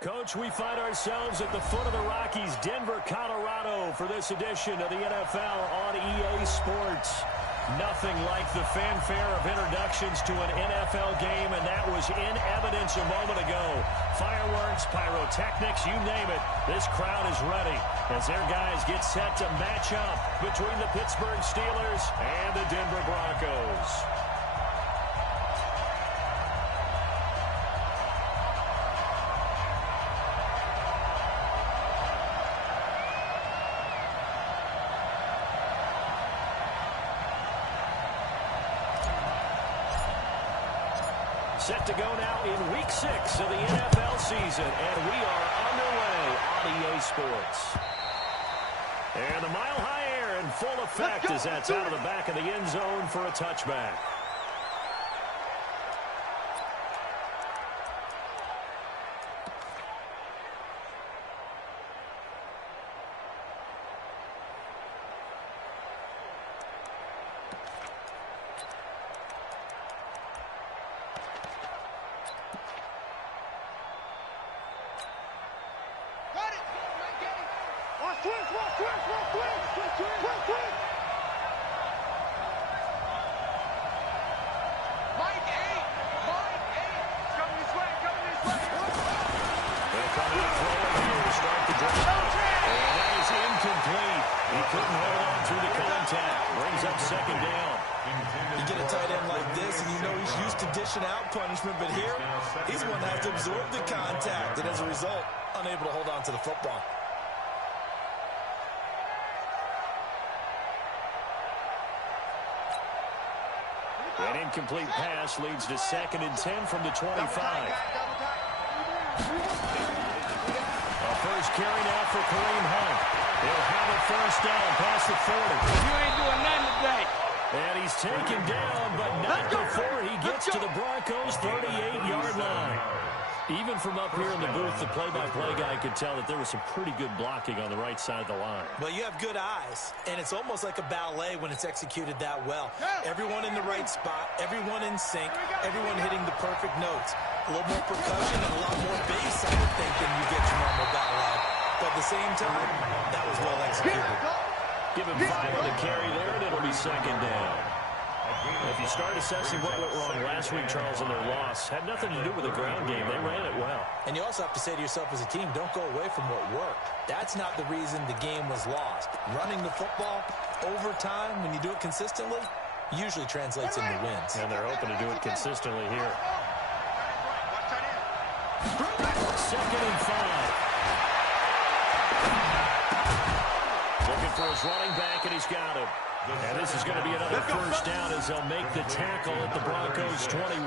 Coach, we find ourselves at the foot of the Rockies, Denver, Colorado, for this edition of the NFL on EA Sports. Nothing like the fanfare of introductions to an NFL game, and that was in evidence a moment ago. Fireworks, pyrotechnics, you name it. This crowd is ready as their guys get set to match up between the Pittsburgh Steelers and the Denver Broncos. Set to go now in Week 6 of the NFL season, and we are underway on EA Sports. And the mile-high air in full effect as that's out of the back of the end zone for a touchback. But here, he's one that has to absorb the contact, and as a result, unable to hold on to the football. An incomplete pass leads to 2nd and 10 from the 25. A first carry now for Kareem Hunt. He'll have a first down past the 40. You ain't doing nothing today. And he's taken down, but not before he gets to the Broncos' 38-yard line. Even from up here in the booth, the play-by-play guy could tell that there was some pretty good blocking on the right side of the line. Well, you have good eyes, and it's almost like a ballet when it's executed that well. Everyone in the right spot, everyone in sync, everyone hitting the perfect notes. A little more percussion and a lot more bass, I would think, than you get your normal ballet. But at the same time, that was well executed. Give him 5 on the carry there, and it'll be 2nd down. If you start assessing what went wrong last week, Charles, in their loss, had nothing to do with the ground game. They ran it well. And you also have to say to yourself as a team, don't go away from what worked. That's not the reason the game was lost. Running the football over time, when you do it consistently, usually translates into wins. And they're hoping to do it consistently here. 2nd and 5. Looking for his running back, and he's got him. And this is going to be another first down as they'll make the tackle at the Broncos' 21.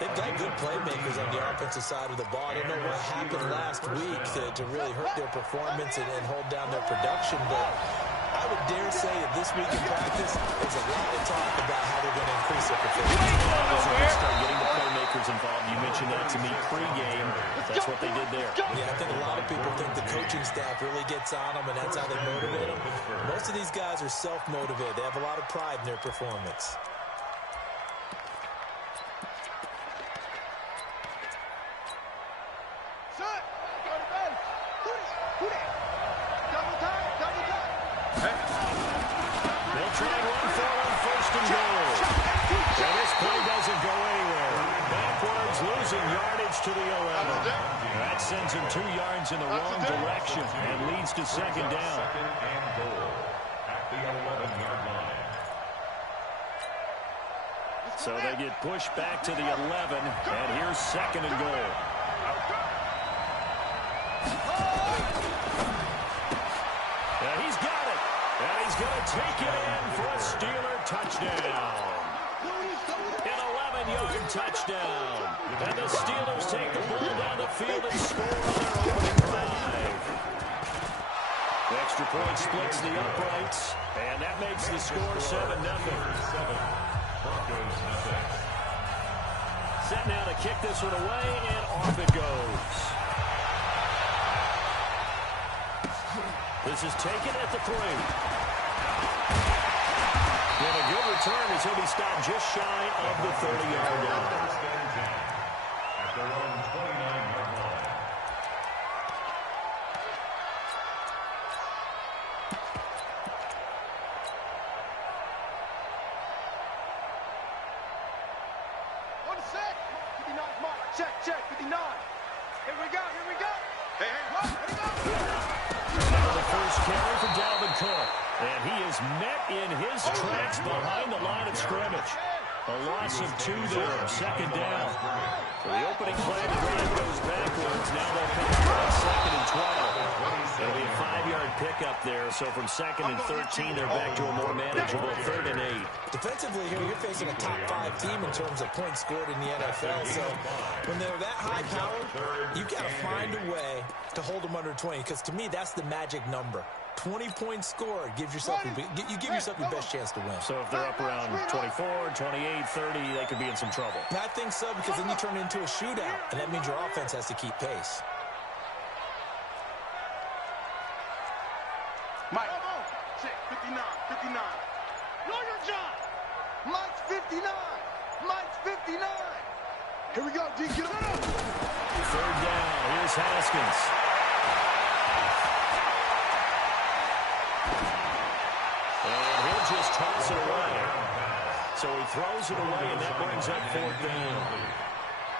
They've got good playmakers on the offensive side of the ball. I don't know what happened last week to really hurt their performance and hold down their production, but I would dare say that this week in practice, there's a lot of talk about how they're going to increase their performance. Start getting the playmakers involved. You mentioned that to me pregame. That's what they did there. Yeah, I think a lot of people think the coaching staff really gets on them, and that's how they motivate them. Most of these guys are self-motivated. They have a lot of pride in their performance. They'll try and run for on 1st and goal. And this play doesn't go anywhere. Backwards, losing yardage to the 11. That sends him 2 yards in the wrong direction and leads to 2nd down. So they get pushed back to the 11, and here's 2nd and goal. And he's got it. And he's going to take it in for a Steeler touchdown. An 11-yard touchdown. And the Steelers take the ball down the field and score on their opening drive. The extra point splits the uprights, and that makes the score 7-0. Set now to kick this one away, and off it goes. This is taken at the 3. And a good return as he'll be stopped just shy of the 30-yard line. check, 59. Here we go. Hey, what? Now the first carry for Dalvin Cook. And he is met in his tracks behind the line of scrimmage. A loss of 2 there, second down. So the opening play of the drive goes backwards. Now they'll come up on second and 12. It'll be a 5-yard pickup there. So from second and 13, they're back to a more manageable third and 8. Defensively here, you're facing a top 5 team in terms of points scored in the NFL. So when they're that high powered, you've got to find a way to hold them under 20. Because to me, that's the magic number. 20 points scored gives yourself you give yourself your best chance to win. So if they're up around 24, 28, 30, they could be in some trouble. I think so, because then you turn it into a shootout, and that means your offense has to keep pace. Mike, check, 59. Know your job. Mike's 59. Here we go, D, get him. Third down, here's Haskins. And he'll just toss it away. So he throws it away, and that brings up fourth down.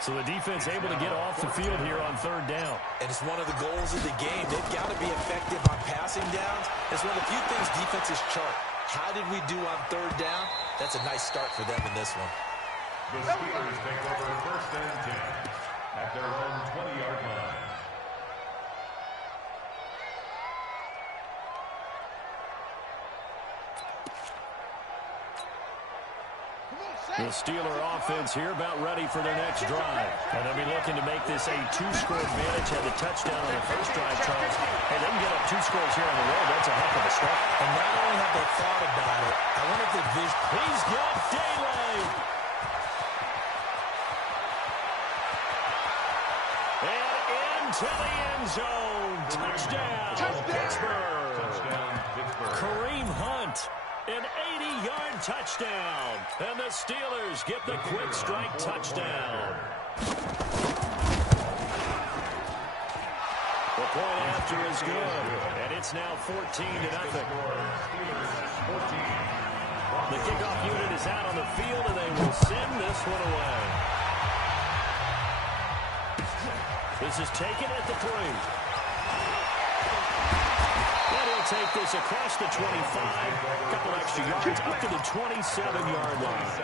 So the defense able to get off the field here on third down. And it's one of the goals of the game. They've got to be effective on passing downs. It's one of the few things defenses chart. How did we do on third down? That's a nice start for them in this one. The Steelers take over first and 10 at their own 20-yard line. The Steeler offense here about ready for their next drive. And they'll be looking to make this a 2-score advantage. Had the touchdown on their first drive, Charles. Hey, they can get up 2 scores here on the road. That's a heck of a start. And not only have they thought about it, I wonder if they vision. He's got daylight. And into the end zone. Touchdown, Pittsburgh. Kareem Hunt. An 80-yard touchdown. And the Steelers get the quick strike touchdown. The point after is good. And it's now 14-0. The kickoff unit is out on the field, and they will send this one away. This is taken at the 3. And he'll take this across the 25, a couple extra yards, up to the 27-yard line.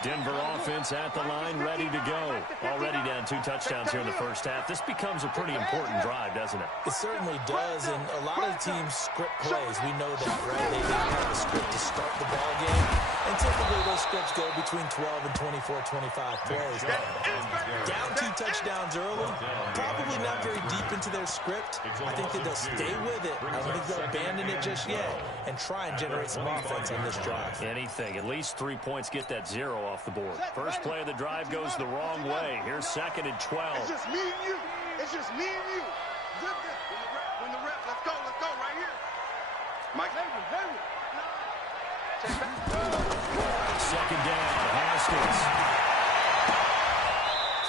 Denver offense at the line, ready to go. Already down 2 touchdowns here in the first half. This becomes a pretty important drive, doesn't it? It certainly does, and a lot of teams script plays. We know that, right? They have a script to start the ball game, and typically those scripts go between 12 and 24, 25 plays. Down 2 touchdowns early, probably not very deep into their script. I think that they'll stay with it. I don't think they'll abandon it just yet and try and generate some offense on this drive. Anything. At least 3 points, get that 0 off the board. First play of the drive goes the wrong way. Here's second and 12. It's just me and you. It's just me and you. When the rep, let's go right here. Mike, second down, Haskins.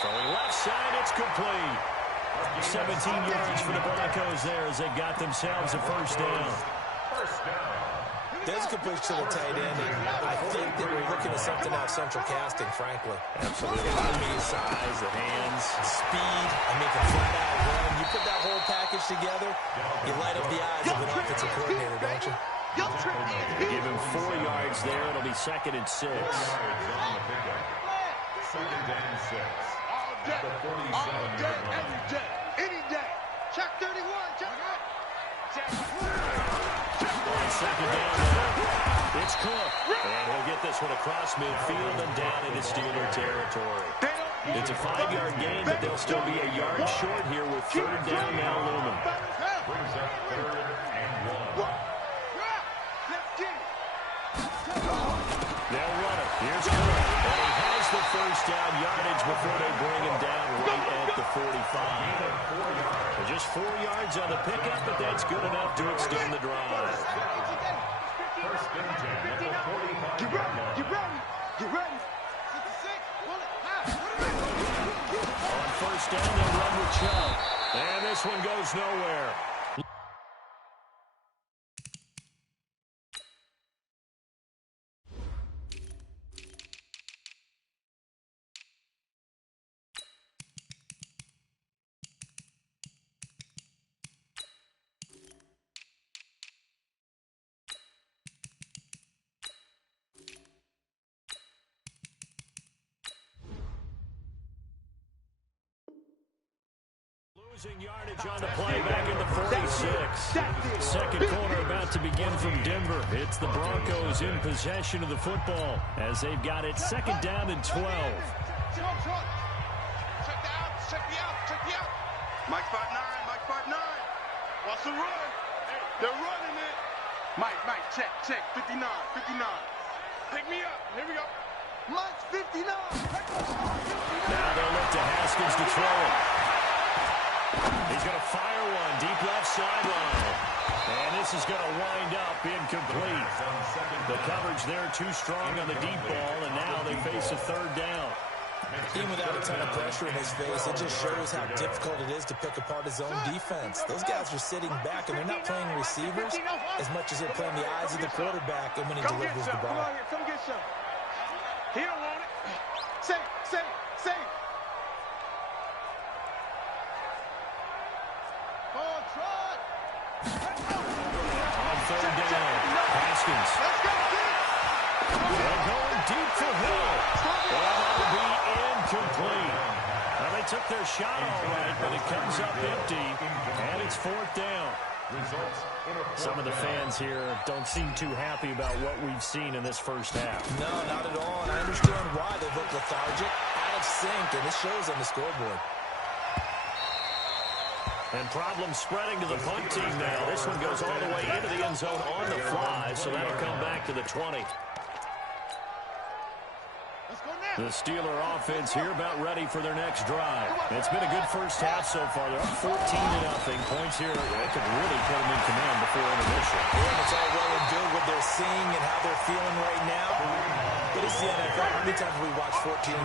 Throwing left side, it's complete. 17 yards for the Broncos there as they got themselves a first down. There's a completion to the tight end, and I think that we're looking at something out of central casting, frankly. Absolutely. The size, the hands. Speed, I mean, can flat out run. You put that whole package together, you light up the eyes of an offensive coordinator, don't you? Give him 4 yards there. It'll be second and 6. Second and 6. All day, every day, any day. Check 31, check it. Second down now. It's Cook. And he'll get this one across midfield and down into Steeler territory. It's a 5-yard gain, but they'll still be a yard short here with third down now looming. Brings up third and 1. They'll run it. Here's Cook. And he has the first down yardage before they bring him down right at the 45. Just 4 yards on the pickup, but that's good enough to extend the drive. First and 10 at the 45. Get ready. 66, On first down, they'll run with Chubb. And this one goes nowhere. Losing yardage on the play back in the 46. Second quarter about to begin from Denver. It's the Broncos in possession of the football as they've got it second down and 12. Check the out. Mike 5'9". Watch the run. They're running it. Mike, check. 59. Pick me up. Here we go. Mike's 59. Now they'll look to Haskins to throw it. He's going to fire one deep left sideline. And this is going to wind up incomplete. The coverage there too strong on the deep ball, and now they face a third down. Even without a ton of pressure in his face, it just shows how difficult it is to pick apart his own defense. Those guys are sitting back, and they're not playing receivers as much as they're playing the eyes of the quarterback and when he delivers the ball. Come get some. He don't want it. Say. On trot. On third down, Haskins. Let's go, kid. They're going deep for Hill. That'll be incomplete. Well, they took their shot all right, but it comes up empty, and it's fourth down. Some of the fans here don't seem too happy about what we've seen in this first half. No, not at all, and I understand why. They look lethargic, out of sync, and it shows on the scoreboard. And problems spreading to the punt team now. This one goes all the way into the end zone on the fly, so that'll come back to the 20. The Steeler offense here about ready for their next drive. It's been a good first half so far. They're up 14-0. Points here, they could really put them in command before intermission. Yeah, it's all well and good what they're seeing and how they're feeling right now. But it's the NFL. How many times have we watched 14-0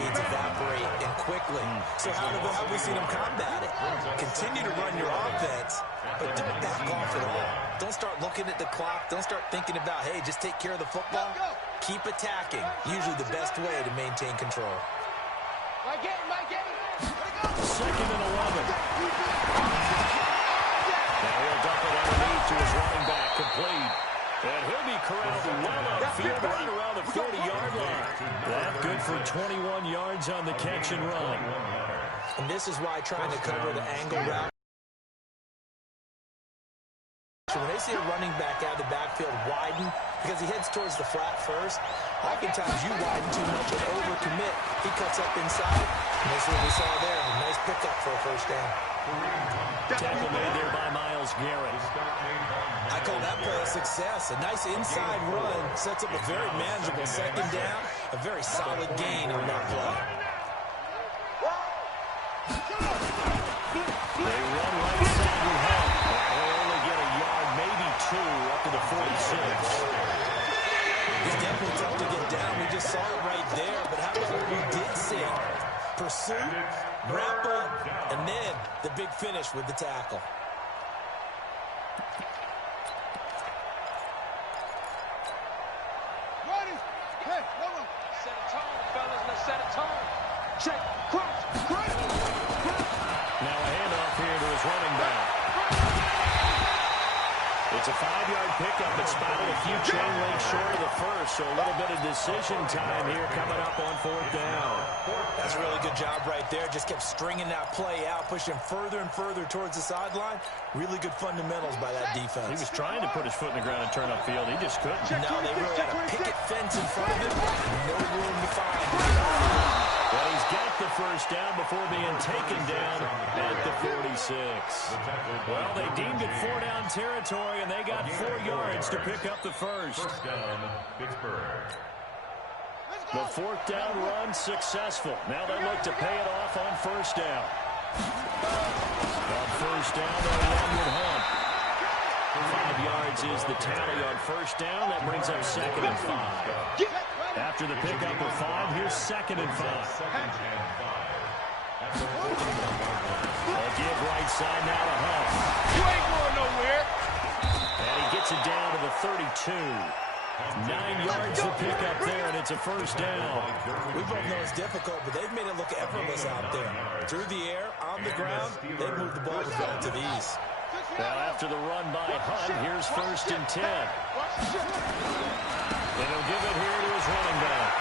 leads evaporate and quickly? So how have we seen them combat it? Continue to run your offense, but don't back off at all. Don't start looking at the clock. Don't start thinking about, hey, just take care of the football. Keep attacking. Usually the best way to maintain control. Second and 11. Now he'll dump it underneath to his running back, complete. And he'll be corralled well upfield right around the 40-yard line. That good for 21 yards on the catch and run. And this is why trying to cover the angle route. When they see a running back out of the backfield widen because he heads towards the flat first, oftentimes you widen too much and overcommit. He cuts up inside, and that's what we saw there. A nice pickup for a first down. Tackle made there by Myles Garrett. I call that play a success. A nice inside run sets up a very manageable second down. A very solid gain on that play. They run right side to help. They only get a yard, maybe two, up to the 46. It's definitely tough to get down. We just saw it right there. But how about what we did see? Pursuit, wrap up, and then the big finish with the tackle. Set a tone, fellas. Let's set a tone. Check. Cross. Now a handoff here to his running back. It's a 5-yard pickup. It's spotted a few chain links short of the first, so a little bit of decision time here coming up on fourth down. That's a really good job right there. Just kept stringing that play out, pushing further and further towards the sideline. Really good fundamentals by that defense. He was trying to put his foot in the ground and turn upfield. He just couldn't. No, they really had a picket fence in front of him. No room to find. Well, he's got the first down before being taken down at the 46. Well, they deemed it 4-down territory, and they got 4 yards to pick up the first. First down, Pittsburgh. The fourth down run successful. Now they look to pay it off on first down. On first down, they'll run with Hunt. 5 yards is the tally on first down. That brings up second and 5. After the pickup of 5, here's second and 5. They'll give right side now to Hunt. You ain't going nowhere. And he gets it down to the 32. 9 yards to pick up there, and it's a first down. We both know it's difficult, but they've made it look effortless out there. Through the air, on the ground, they've moved the ball with relative ease. Now after the run by Hunt, here's first and 10. And he'll give it here to his running back.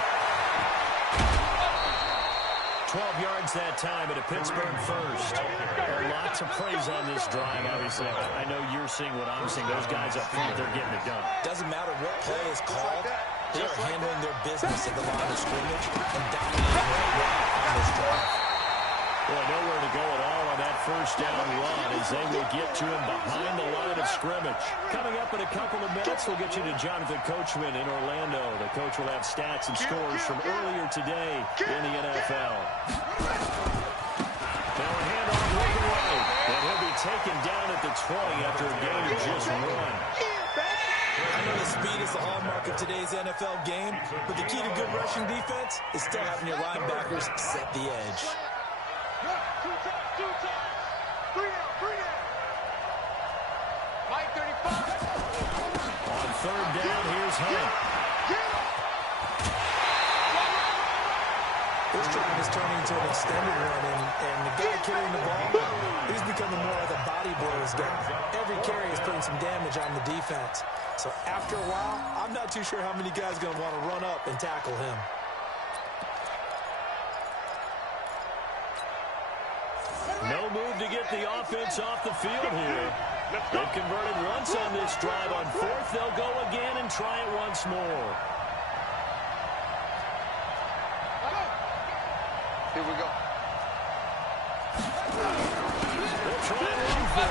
12 yards that time at a Pittsburgh first. A lot to praise on this drive, obviously. I know you're seeing what I'm seeing. Those guys up front, they're getting it done. Doesn't matter what play is called. They are handling their business at the line of scrimmage and dominating right on this drive. Boy, nowhere to go at all on that first down run as they will get to him behind the line of scrimmage. Coming up in a couple of minutes, we'll get you to Jonathan Coachman in Orlando. The coach will have stats and scores from earlier today in the NFL. Now a handoff looking right, and he'll be taken down at the 20 after a gain of just 1. I know the speed is the hallmark of today's NFL game, but the key to good rushing defense is still having your linebackers set the edge. Mike 35. On third down, here's Hunt. This drive is turning into an extended run, and the guy carrying the ball, he's becoming more like a body blows guy. Every carry is putting some damage on the defense. So after a while, I'm not too sure how many guys are going to want to run up and tackle him. No move to get the offense off the field here. They've converted once on this drive. On fourth, they'll go again and try it once more. Here we go. They'll try and run for it.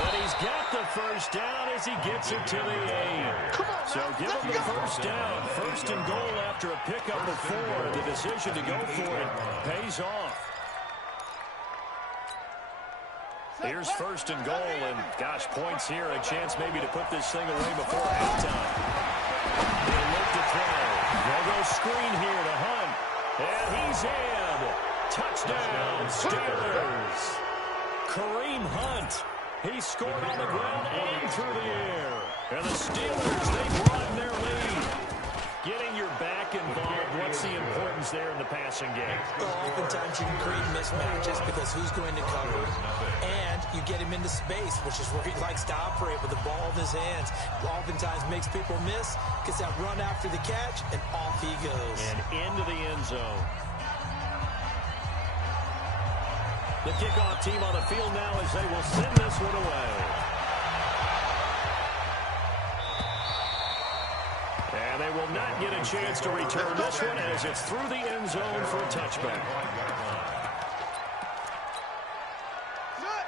But he's got the first down as he gets it to the 8. So give him the first down. First and goal after a pickup of 4. The decision to go for it pays off. Here's first and goal, and gosh, points here. A chance maybe to put this thing away before halftime. They look to throw. They'll go screen here to Hunt. And he's in. Touchdown, Steelers. Kareem Hunt. He scored on the ground and through the air. And the Steelers, they broaden their lead. Getting your back involved, what's the importance there in the passing game? Well, oftentimes you can create mismatches because who's going to cover, and you get him into space, which is where he likes to operate with the ball in his hands. Oftentimes makes people miss, gets that run after the catch, and off he goes. And into the end zone. The kickoff team on the field now as they will send this one away. And they will not get a chance to return this one as it's through the end zone for a touchback.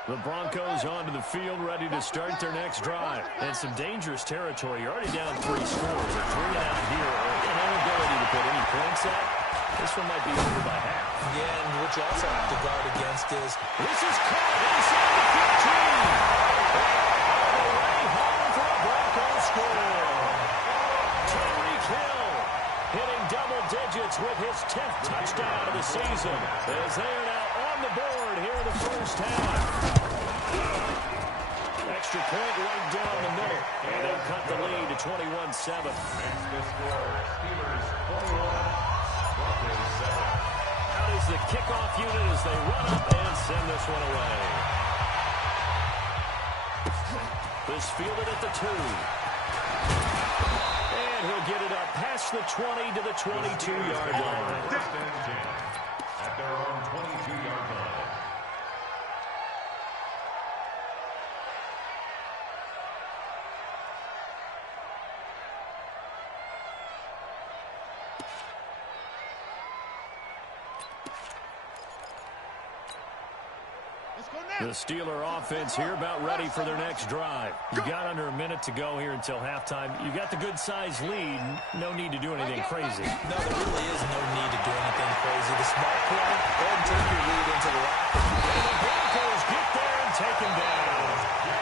The Broncos onto the field, ready to start their next drive. And some dangerous territory. You're already down 3 scores. 3 out here. An inability to put any points up. This one might be over by half. Yeah, and what you also have to guard against is this is caught inside the 15. All the way home for a Broncos score. Tyreek Hill hitting double digits with his 10th touchdown of the season as they are now on the board here in the first half. Extra point right down the middle, and they'll cut the lead to 21-7. Next to score, Steelers 21, Broncos 7. Out is the kickoff unit as they run up and send this one away. This fielded at the 2. And he'll get it up past the 20 to the 22-yard line. First and 10 at their own 22-yard line. The Steeler offense here about ready for their next drive. You got under a minute to go here until halftime. You got the good-sized lead. No need to do anything crazy. no, there really is no need to do anything crazy. The smart play, go ahead and take your lead into the locker. And the Broncos get there and take him down.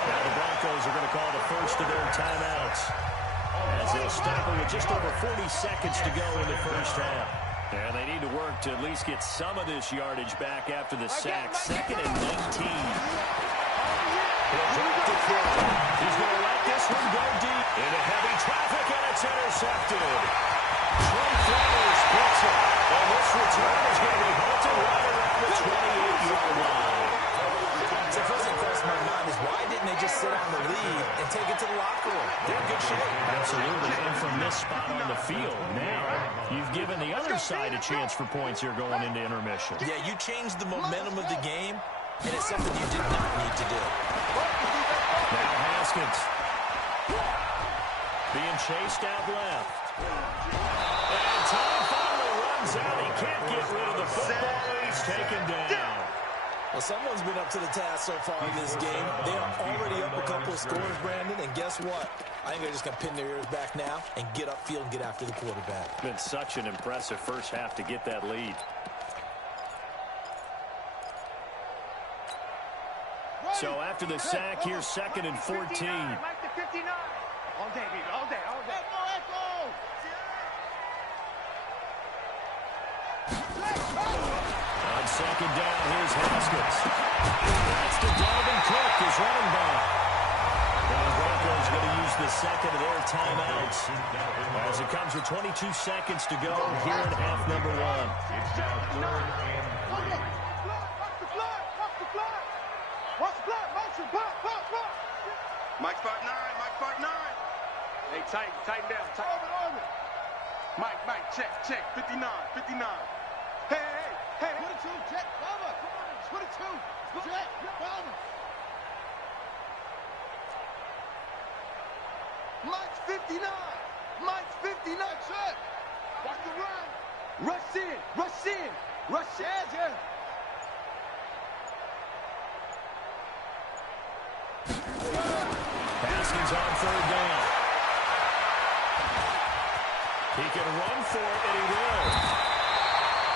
Now the Broncos are going to call the first of their timeouts as they'll stop it with just over 40 seconds to go in the first half. And they need to work to at least get some of this yardage back after the sack. 2nd and 19. He'll drop to throw. He's going to let this one go deep into heavy traffic, and it's intercepted. Trey Flowers picks it, and this return is going to be halted right around the 28-yard line. So first thing crossed my mind is why didn't they just sit on the lead and take it to the locker room? They're in good shape. Absolutely, and from this spot on the field, now You've given the other side a chance for points here going into intermission. Yeah, you changed the momentum of the game, and it's something you did not need to do. Now Haskins. Being chased out left. And time finally runs out. He can't get rid of the football. He's taken down. Well, someone's been up to the task so far in this game. They are already up a couple of scores, Brandon, and guess what? I think they're just going to pin their ears back now and get upfield and get after the quarterback. Been such an impressive first half to get that lead. So after the sack, here's 2nd and 14. Mike to 59. All day, baby, all day, all day. On 2nd down, here's Haskins. That's to Dalvin Cook, his running back. And the Broncos going to use the second of their timeouts as it comes with 22 seconds to go here in half number 1. It's now 3rd and 3. Watch the block, motion, block. Mike spot 9, Mike spot 9. Hey, tighten down. Mike, check, 59. Hey. 22, check, cover, come on, 22, check, cover. Mike's 59, check. Watch the run. Rush in. Yeah. Haskins on 3rd down. He can run for it, and he will.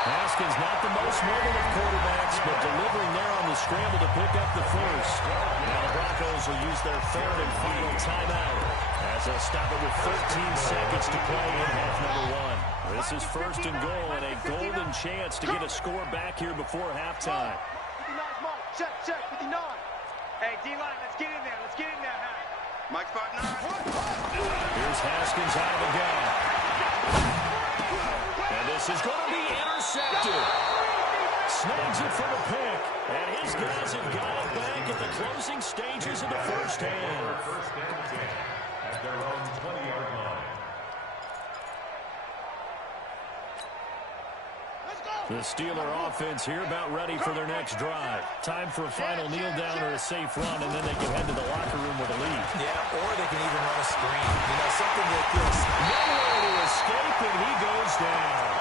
Haskins not the most mobile of quarterbacks, but delivering there on the scramble to pick up the first. Now the Broncos will use their 3rd and final timeout as they'll stop it with 13 seconds to play in half number 1. This is 1st and goal and a golden chance to get a score back here before halftime. 59's Mike, check, 59. Hey, D-line, let's get in there, Mike spot 9. Here's Haskins out of the gun. And this is going to be intercepted. Snags it for the pick. And his guys have got it back at the closing stages of the first half. 1st and 10 at their own 20-yard line. The Steeler offense here about ready for their next drive. Time for a final kneel down or a safe run, and then they can head to the locker room with a lead. Yeah, or they can even run a screen. You know, something that feels nowhere to escape, and he goes down.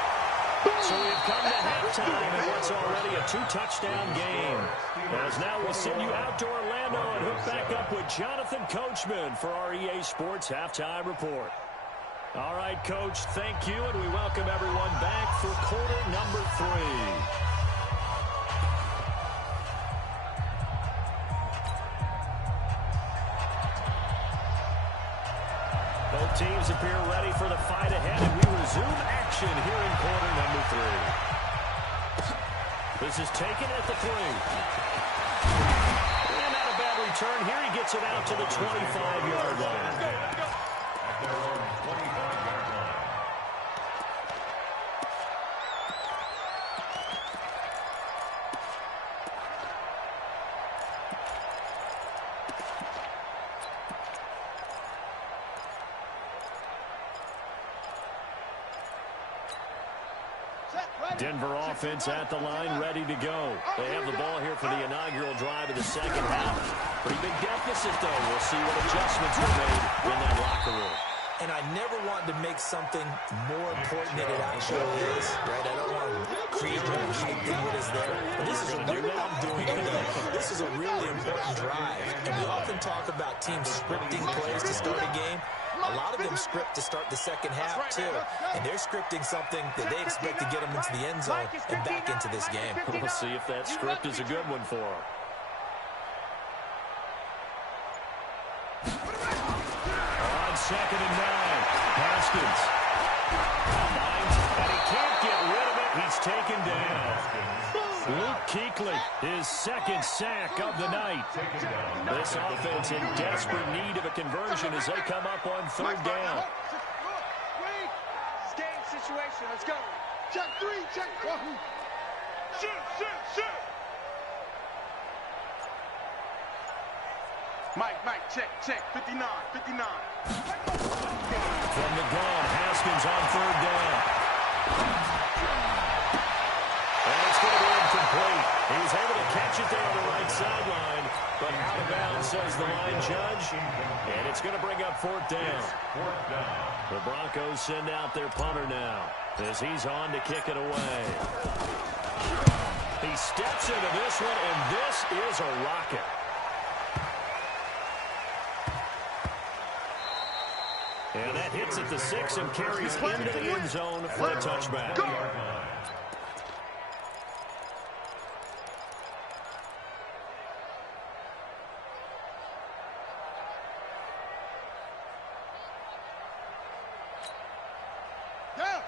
So we've come to halftime in what's already a 2-touchdown game. As now we'll send you out to Orlando and hook back up with Jonathan Coachman for our EA Sports Halftime Report. All right, Coach, thank you, and we welcome everyone back for quarter number 3. Both teams appear ready for the fight ahead, and we resume action here in quarter number 3. This is taken at the 3. And not a bad return here. He gets it out to the 25-yard line. Their own 25-yard line. Denver offense at the line, ready to go. They have the ball here for the inaugural drive of the second half. Pretty big deficit, though. We'll see what adjustments were made in that locker room. And I never want to make something more important than it actually is, right? I don't want to create more hype than what is there. But this is a this is a really important drive. And we often talk about teams scripting plays to start a game. A lot of them script to start the second half, too. And they're scripting something that they expect to get them into the end zone and back into this game. We'll see if that script is a good one for them. On 2nd and 9, Haskins finds, and he can't get rid of it. He's taken down. Luke Kuechly, his 2nd sack of the night. This offense in desperate need of a conversion as they come up on 3rd down. Game situation, let's go. Check 3, check 4. Shoot. Mike, check, 59. From the gun, Haskins on 3rd down. It's going to bring up fourth down. The Broncos send out their punter now as he's on to kick it away. He steps into this one, and this is a rocket. And that hits at the 6 and carries into the end zone for a touchback.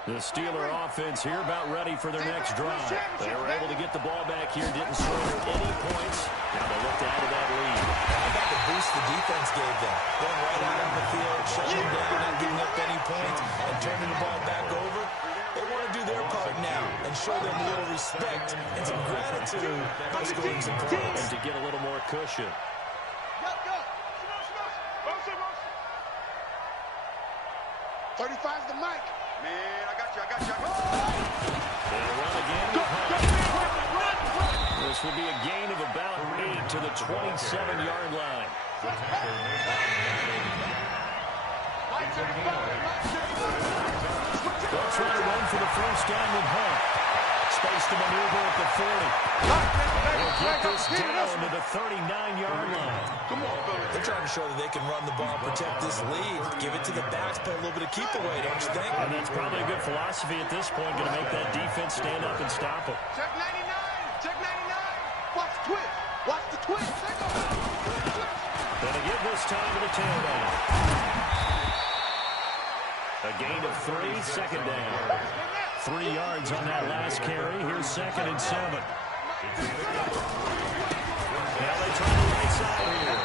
The Steeler offense here about ready for their next drive. They were able to get the ball back here, didn't surrender any points. Now they look to add to that lead. How about the boost the defense gave them? Going right out on the field, shutting them down, not giving up any points, and turning the ball back over. They want to do their part now and show them a little respect and some gratitude by scoring some points. And to get a little more cushion. 35's the mic. Man, I got you. They'll run again. This will be a gain of about 8 to the 27-yard line. They'll try to run for the first down with Hunt. Space to maneuver at the 40. They'll get this down to the 39-yard line. Come on, Billy. They're trying to show that they can run the ball and protect this lead. Give it to the backs, play a little bit of keep away, don't you think? And that's probably a good philosophy at this point, going to make that defense stand up and stop them. Check 99. Check 99. Watch the twist. Watch the twist. Gonna give this time to the tailback. A gain of 3, second down. 3 yards on that last carry. Here's 2nd and 7. Now they try the right side here.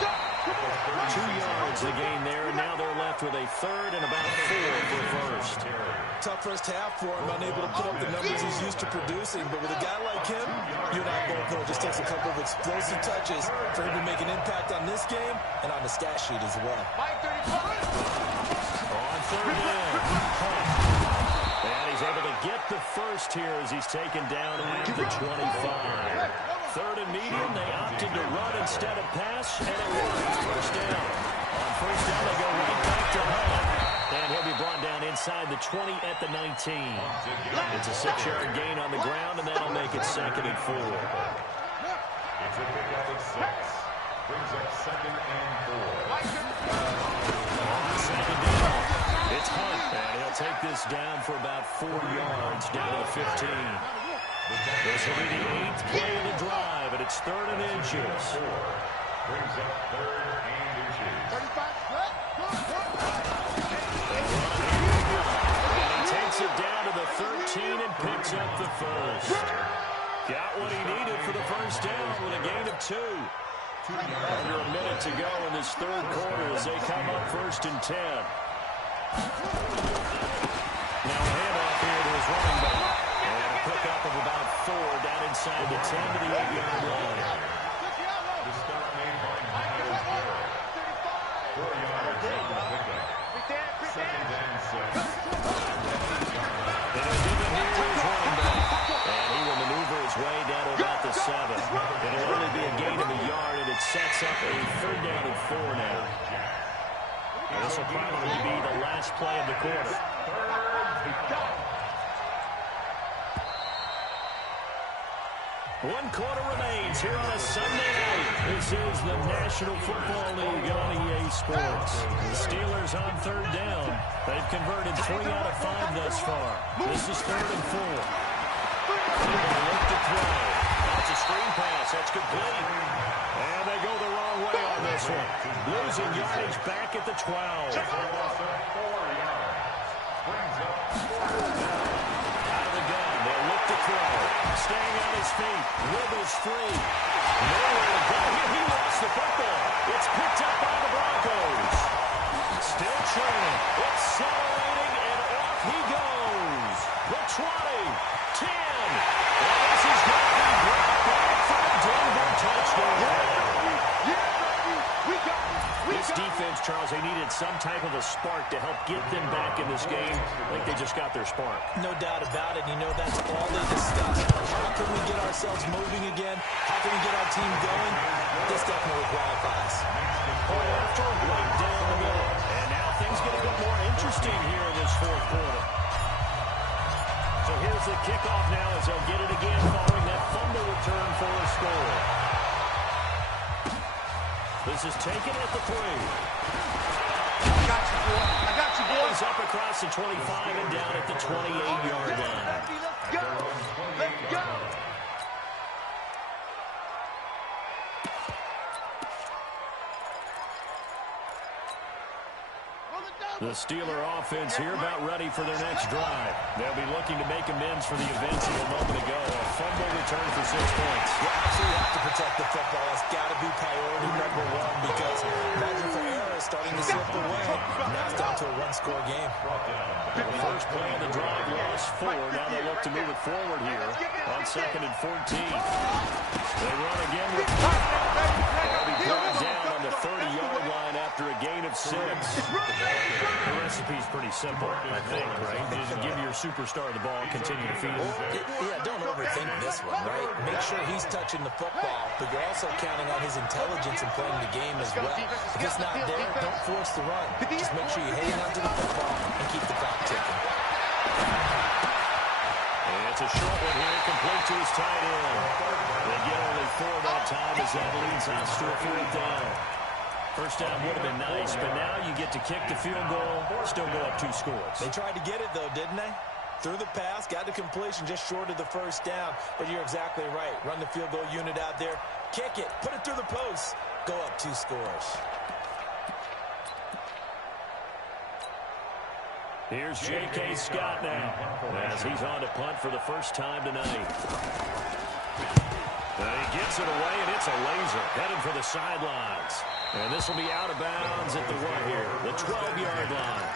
2 yards the gain there, and now they're left with a 3rd and about 4 for first. Tough first half for him, unable to put up the numbers he's used to producing. But with a guy like him, you and I both know it just takes a couple of explosive touches for him to make an impact on this game and on the stat sheet as well. On 3rd down. And he's able to get the first here as he's taken down at the 25. 3rd and medium, they opted to run instead of pass, and it worked. First down. On first down, they go right back to Hunt. And he'll be brought down inside the 20 at the 19. It's a 6-yard gain on the ground, and that'll make it 2nd and 4. It's a pickup of 6. Brings up 2nd and 4. On 2nd down, it's Hunt, and he'll take this down for about 4 yards down to the 15. This will be the 8th play of the drive, and it's 3rd and inches. Brings up 3rd and inches. 35 And he takes it down to the 13 and picks up the first. Got what he needed for the first down with a gain of 2. Under a minute to go in this 3rd quarter as they come up 1st and 10. Now a handoff here to his running back. And a pickup of about 4 down inside the 10 to the 8-yard line. The stop made by Miles Garrett. 4 yards on the pickup. 2nd and 6. And he'll give it here to his running back. And he will maneuver his way down to about the 7. It'll only be a gain of a yard, and it sets up a 3rd down and 4 now. And this will probably be the last play of the quarter. 1 quarter remains here on a Sunday night. This is the National Football League on EA Sports. The Steelers on 3rd down. They've converted 3 out of 5 thus far. This is 3rd and 4. They look to throw. That's a screen pass. That's complete. And they go the wrong way on this one. Losing yardage back at the 12. 4 yards. Brings up 4. Out of the gun. They'll look to throw. Staying on his feet. Withers free. Nowhere to go. He lost the football. It's picked up by the Broncos. Still trailing. Accelerating, and off he goes. The 20. 10. And this is going to be brought back for a Denver touchdown. Yeah, baby. We got it. This defense, Charles, they needed some type of a spark to help get them back in this game. I think they just got their spark. No doubt about it. You know, that's all they discussed. How can we get ourselves moving again? How can we get our team going? This definitely qualifies. Point after, right down the middle. And now things get a bit more interesting here in this fourth quarter. So here's the kickoff now as they'll get it again following that fumble return for a score. This is taken at the 3. I got you, boy. I got you, boy. He's up across the 25 and down at the 28-yard line. Let's go. Let's go. The Steeler offense here about ready for their next drive. They'll be looking to make amends for the events of a moment ago. A fumble return for 6 points. You absolutely have to protect the football. It's got to be priority number one because margin for error is starting to slip away. Now it's down to a one-score game. The first play of the drive lost 4. Now they look to move it forward here on 2nd and 14. They run again with they'll be brought down on the 30-yard line after a gain of 6. The recipe's pretty simple, I think, right? Just give your superstar the ball, continue to feed him. Yeah, don't overthink this one, right? Make sure he's touching the football, but you're also counting on his intelligence in playing the game as well. If it's not there, don't force the run. Just make sure you're hanging on to the football and keep the clock ticking. And it's a short one here, complete to his tight end. They get only 4 that time as that leads us to a 4th down. First down would have been nice, but now you get to kick the field goal, still go up 2 scores. They tried to get it, though, didn't they? Threw the pass, got the completion just short of the first down. But you're exactly right. Run the field goal unit out there. Kick it. Put it through the post. Go up 2 scores. Here's J.K. Scott now as he's on to punt for the first time tonight. He gets it away, and it's a laser heading for the sidelines. And this will be out of bounds at the what here? The 12-yard line.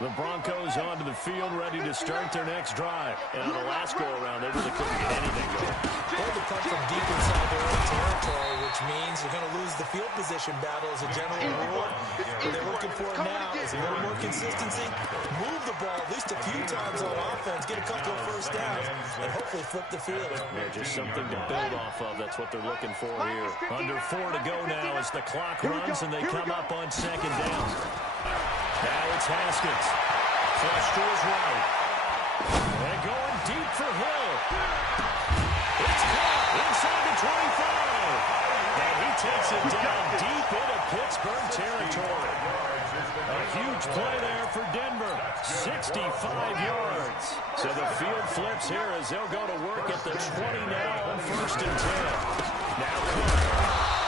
The Broncos onto the field, ready to start their next drive. And on the last go-around, they really couldn't get anything going. They're to come from deep inside their own territory, which means they're going to lose the field position battle as a general rule. What they're looking for now is a little more consistency, move the ball at least a few times on offense, get a couple of first downs, and hopefully flip the field. Yeah, just something to build off of. That's what they're looking for here. Under 4 to go now as the clock runs and they come up on 2nd down. Now it's Haskins. Flush to his right. And going deep for Hill. It's caught inside the 25. And he takes it down deep into Pittsburgh territory. A huge play there for Denver. 65 yards. So the field flips here as they'll go to work at the 20 now on 1st and 10. Now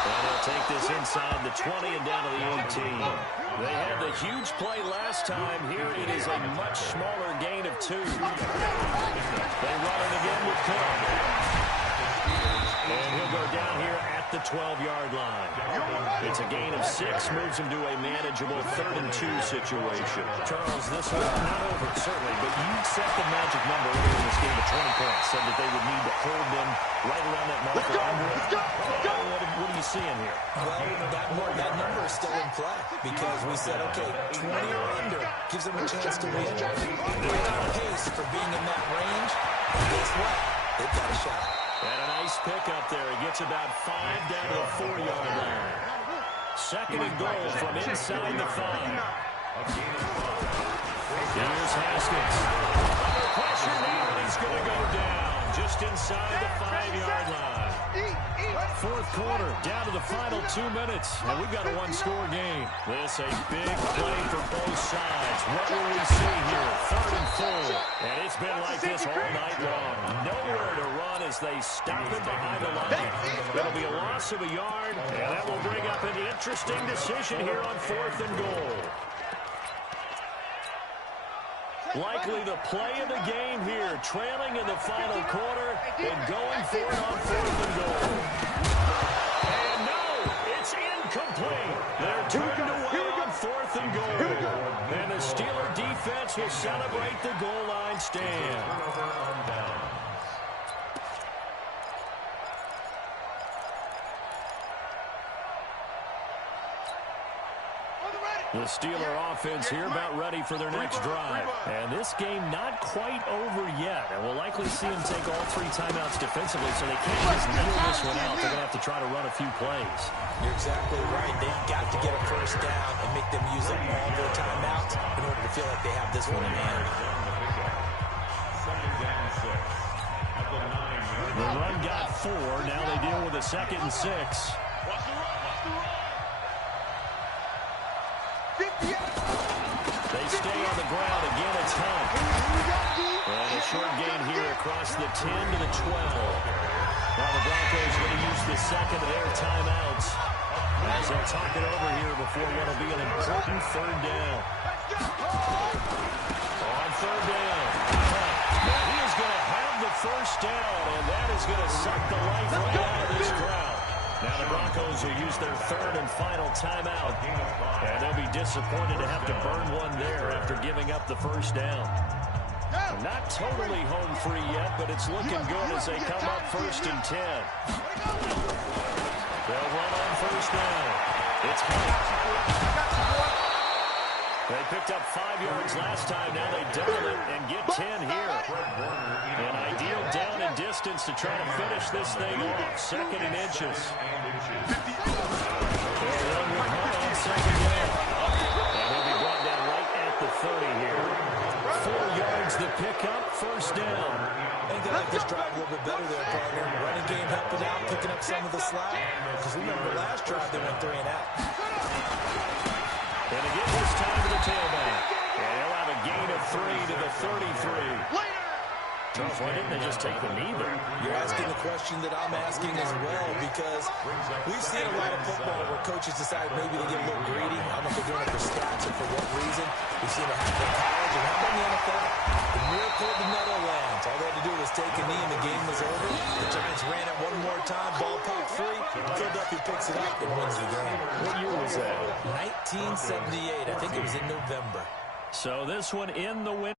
and they'll take this inside the 20 and down to the 18. They had the huge play last time. Here it is a much smaller gain of 2. They run it again with Cook. And he'll go down here at the 12-yard line. It's a gain of 6, moves him to a manageable 3rd and 2 situation. Charles, this one not over, certainly, but you set the magic number earlier in this game at 20 points, said that they would need to hold them right around that marker. What are you seeing here? Well, that number is still in play because we said, okay, 20 or under gives them a chance to win. They're on pace for being in that range. And guess what? They've got a shot. And a nice pickup there. He gets about 5 down to the 4-yard line. 2nd and goal from inside the 5. Here's Haskins. Under pressure now, and he's going to go down just inside the 5-yard line. 4th quarter, down to the final 2 minutes, and we've got a 1-score game. This a big play for both sides. What will we see here? 3rd and 4. And it's been like this all night long. Nowhere to run as they stop it behind the line. It'll be a loss of a yard, and that will bring up an interesting decision here on 4th and goal. Likely the play of the game here, trailing in the final quarter and going for it on 4th and goal. And no, it's incomplete. They're turned away on 4th and goal. And the Steeler defense defense will celebrate the goal line stand. The Steeler offense here about ready for their next drive. And this game not quite over yet. And we'll likely see them take all 3 timeouts defensively, so they can't just kneel this one out. They're going to have to try to run a few plays. You're exactly right. They've got to get a first down and make them use up all their timeouts in order to feel like they have this one in hand. The run got 4. Now they deal with a 2nd and 6. They stay on the ground. Again, it's Hunt. And a short gain here across the 10 to the 12. Now the Broncos going to use the 2nd of their timeouts as they'll talk it over here before what will be an important 3rd down. On 3rd down, now he is going to have the first down, and that is going to suck the life right out of this crowd. Now the Broncos will use their 3rd and final timeout, and they'll be disappointed to have to burn one there after giving up the first down. Not totally home free yet, but it's looking good as they come up 1st and 10. They'll run on 1st down. It's Hunt. They picked up 5 yards last time. Now they double it and get 10 here. An ideal down and distance to try to finish this thing off. 2nd and inches. They'll run with Hunt on 2nd down. And he'll be brought down right at the 30 here. 4 yards to pick up, 1st down. I think they like this drive a little bit better there, partner. Running game helping out, picking up some of the slack. Because remember, the last drive they went 3 and out. And again this time to the tailback. And he'll have a gain of 3 to the 33. Charles, why didn't they just take the knee there? You're asking the question that I'm asking as well, because we've seen a lot of football where coaches decide maybe they get a little greedy. I don't know if they're doing it for stats or for what reason. We've seen it happen in college, and how about in the NFL? The miracle of the Meadowlands. All they had to do was take a knee and the game was over. The Giants ran it one more time, ball poked free. Philadelphia picks it up and wins the game. What year was that? 1978. I think it was in November. So this one in the win.